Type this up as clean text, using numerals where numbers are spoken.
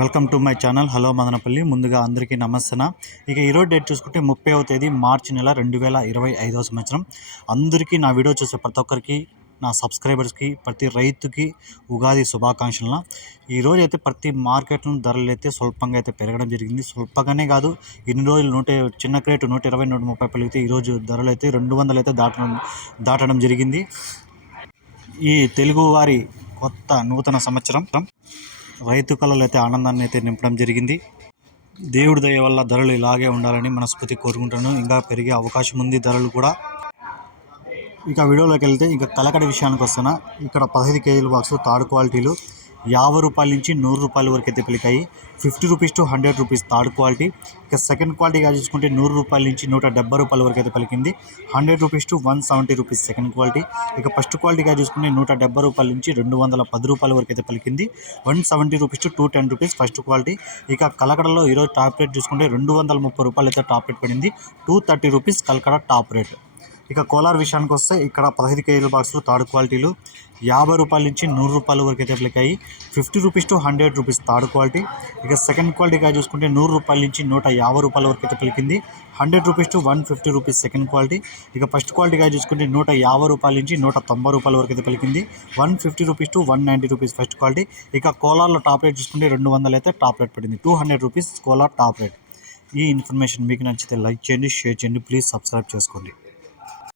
Welcome to my channel. Hello Madanapalle. ముందుగా అందరికీ నమస్తే. ఇక ఈరోజు డేట్ చూసుకుంటే 30వ తేదీ మార్చి నెల 2025వ సంవత్సరం. అందరికీ నా వీడియో చూసే ప్రతి ఒక్కరికి, నా సబ్స్క్రైబర్స్కి, ప్రతి రైతుకి ఉగాది శుభాకాంక్షలు. ఈరోజు అయితే ప్రతి మార్కెట్లో ధరలు అయితే స్వల్పంగా అయితే పెరగడం జరిగింది. స్వల్పంగానే కాదు, ఇన్ని రోజులు చిన్న క్రేటు 120, 130 పెరిగితే ఈరోజు ధరలు అయితే 200 అయితే దాటడం జరిగింది. ఈ తెలుగువారి కొత్త నూతన సంవత్సరం రైతు కళలు అయితే ఆనందాన్ని అయితే నింపడం జరిగింది. దేవుడి దయ వల్ల ధరలు ఇలాగే ఉండాలని మనస్ఫూర్తి కోరుకుంటున్నాను. ఇంకా పెరిగే అవకాశం ఉంది ధరలు కూడా. ఇక వీడియోలోకి వెళ్తే ఇక కలకడ విషయానికి వస్తున్నా. ఇక్కడ 15 కేజీల బాక్సులు థర్డ్ క్వాలిటీలు 50 రూపాయల నుంచి 100 రూపాయల వరకు అయితే పలికాయి. 50 rupees to 100 rupees third quality. ఇక సెకండ్ క్వాలిటీగా చూసుకుంటే 100 రూపాయల నుంచి 170 రూపాయల వరకు అయితే పలికింది. 100 rupees to 170 rupees second quality. ఇక ఫస్ట్ క్వాలిటీగా చూసుకుంటే 170 రూపాయల నుంచి 210 రూపాయల వరకు అయితే పలికింది. 170 rupees to 210 rupees first quality. ఇక కలకడలో ఈరోజు టాప్ రేట్ చూసుకుంటే 230 రూపాయలు అయితే టాప్ రేట్ పడింది. 230 రూపీస్ కలకడ టాప్ రేట్. ఇక కోలార్ విషయానికి వస్తే ఇక్కడ 15 కేజీల బాక్సులు థర్డ్ క్వాలిటీలు 50 రూపాయల నుంచి 100 రూపాయల వరకు అయితే పలికాయి. 50 rupees to 100 rupees third quality. ఇక సెకండ్ క్వాలిటీగా చూసుకుంటే 100 రూపాయల నుంచి 150 రూపాయల వరకు అయితే పలికింది. 100 rupees to 150 rupees second quality. ఇక ఫస్ట్ క్వాలిటీగా చూసుకుంటే 150 రూపాయల నుంచి 190 రూపాయల వరకు అయితే పలికింది. 150 rupees to 190 rupees first quality. ఇక కోలార్లో టాప్ రేట్ చూసుకుంటే 200 అయితే టాప్ రేట్ పడింది. 200 రూపీస్ కోలార్ టాప్ రేట్. ఈ ఇన్ఫర్మేషన్ మీకు నచ్చితే లైక్ చేయండి, షేర్ చేయండి, ప్లీజ్ సబ్స్క్రైబ్ చేసుకోండి.